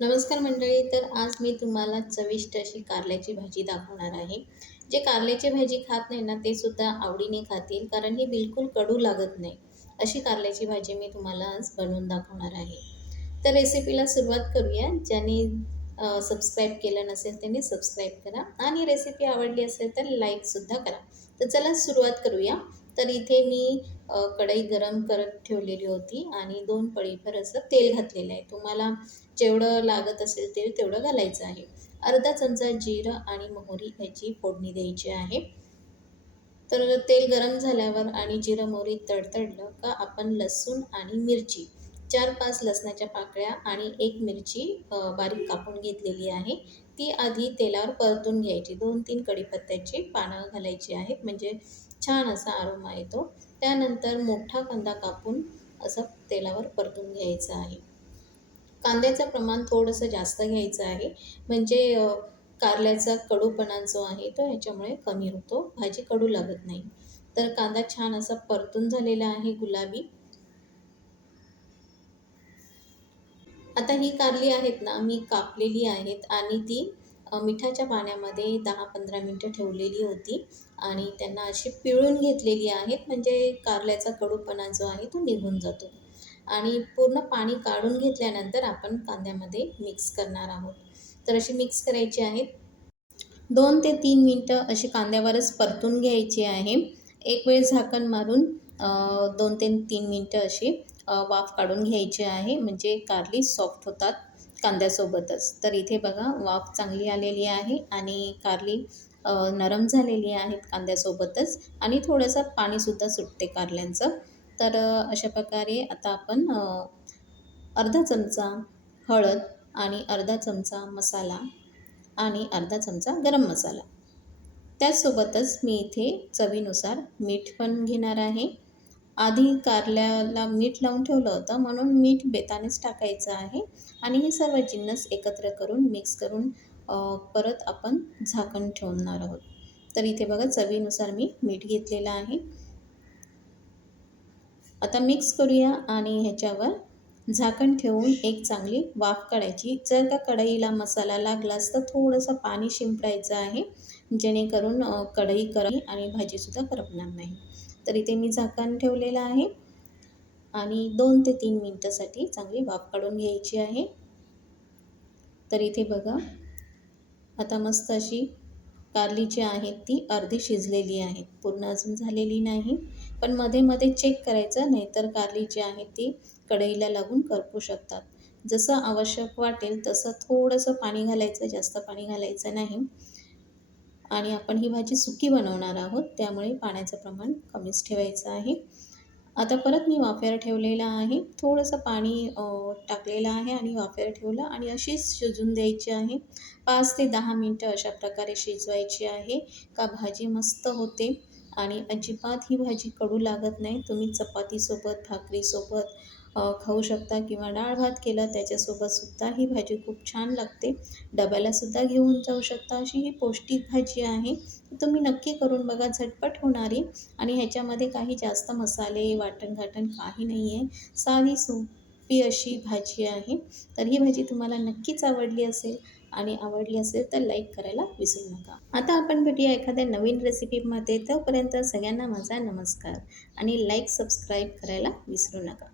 नमस्कार मंडळी. तर आज मी तुम्हाला चविष्ट अशी कारल्याची भाजी दाखवणार आहे. जे कारल्याची भाजी खात नाही ना, ते सुद्धा आवडीने खातील, कारण ही बिलकुल कडू लागत नाही. अशी कारल्याची भाजी मी तुम्हाला आज बनवून दाखवणार आहे. तर रेसिपीला सुरुवात करूया. ज्यांनी सबस्क्राईब केलं नसेल त्यांनी सबस्क्राईब करा आणि रेसिपी आवडली असेल तर लाईकसुद्धा करा. तर चला सुरुवात करूया. तर इथे मी कढई गरम करत ठेवलेली होती आणि 2 पळीभर असं तेल घातलेलं आहे. तुम्हाला जेवढं लागत असेल तेल तेवढं घालायचं आहे. अर्धा चमचा जिरं आणि मोहरी ह्याची फोडणी द्यायची आहे. तर तेल गरम झाल्यावर आणि जिरं मोहरी तडतडलं का आपण लसूण आणि मिरची 4-5 लसणाच्या पाकळ्या आणि 1 मिरची बारीक कापून घेतलेली आहे. ती आधी तेलावर परतून घ्यायची. 2-3 कढीपत्त्याची पानं घालायची आहेत, म्हणजे छान असा अरोमा येतो. त्यानंतर मोठा कांदा कापून असं तेलावर परतून घ्यायचा आहे. कांद्याचं प्रमाण थोडंसं जास्त घ्यायचं आहे, म्हणजे कारल्याचा कडूपणा जो आहे तो ह्याच्यामुळे कमी होतो, भाजी कडू लागत नाही. तर कांदा छान असा परतून झालेला आहे गुलाबी. आता ही कारली आहेत ना, मी कापलेली आहेत आणि ती मिठाच्या पाण्यामध्ये 10-15 मिनिटं ठेवलेली होती आणि त्यांना अशी पिळून घेतलेली आहेत, म्हणजे कारल्याचा कडूपणा जो आहे तो निघून जातो. आणि पूर्ण पाणी काढून घेतल्यानंतर आपण कांद्यामध्ये मिक्स करणार आहोत. तर अशी मिक्स करायची आहेत. 2 ते 3 मिनिटं अशी कांद्यावरच परतून घ्यायची आहे. एक वेळ झाकण मारून 2 ते 3 मिनिटं अशी वाफ काढून घ्यायची आहे, म्हणजे कारली सॉफ्ट होतात कांद्यासोबतच. तर इथे बघा वाफ चांगली आलेली आहे आणि कारली नरम झालेली आहेत कांद्यासोबतच आणि थोडंसं पाणीसुद्धा सुटते कारल्यांचं. तर अशा प्रकारे आता आपण अर्धा चमचा हळद आणि अर्धा चमचा मसाला आणि अर्धा चमचा गरम मसाला. त्याचसोबतच मी इथे चवीनुसार मीठ पण घेणार आहे. आधी कारल्याला मीठ लावून ठेवलं होतं, म्हणून मीठ बेतानेच टाकायचं आहे आणि हे सर्व जिन्नस एकत्र करून मिक्स करून परत आपण झाकण ठेवणार आहोत. तर इथे बघा चवीनुसार मी मीठ घेतलेलं आहे. आता मिक्स करूया आणि ह्याच्यावर झाकण ठेवून एक चांगली वाफ काढायची. जर का कढईला मसाला लागलाच तर थोडंसं पाणी शिंपडायचं आहे, जेणेकरून कढई आणि भाजीसुद्धा करपणार नाही. तर इथे मी झाकण ठेवलेलं आहे आणि 2 ते 3 मिनिटासाठी चांगली वाफ काढून घ्यायची आहे. तर इथे बघा आता मस्त अशी कारली जी आहे ती अर्धी शिजलेली आहे, पूर्ण अजून झालेली नाही. पण मध्ये-मध्ये चेक करायचं, नाहीतर कारली जी आहे ती कढईला लागून करपू शकतात. जसं आवश्यक वाटेल तसं थोडंसं पाणी घालायचं, जास्त पाणी घालायचं नाही. आणि आपण ही भाजी सुकी बनवणार आहोत, त्यामुळे पाण्याचं प्रमाण कमीच ठेवायचं आहे. आता परत मी वाफेवर ठेवलेलं आहे. थोडंसं पाणी टाकलेलं आहे आणि वाफेवर ठेवलं आणि अशीच शिजून द्यायची आहे. 5 ते 10 मिनिटं अशा प्रकारे शिजवायची आहे, का भाजी मस्त होते आणि अजिबात ही भाजी कडू लागत नाही. तुम्ही चपातीसोबत, भाकरीसोबत खाऊ शकता किंवा डाळ-भात केला त्याच्यासोबतसुद्धा ही भाजी खूप छान लागते. डब्यालासुद्धा घेऊन जाऊ शकता. अशी ही पौष्टिक भाजी आहे. तुम्ही नक्की करून बघा, झटपट होणारी आणि ह्याच्यामध्ये काही जास्त मसाले, वाटण-घाटण काही नाही आहे. साधी सोपी अशी भाजी आहे. तर ही भाजी तुम्हाला नक्कीच आवडली असेल आणि आवडली असेल तर लाईक करायला विसरू नका. आता आपण भेटूया एखाद्या नवीन रेसिपीमध्ये. तोपर्यंत सगळ्यांना माझा नमस्कार आणि लाईक, सबस्क्राईब करायला विसरू नका.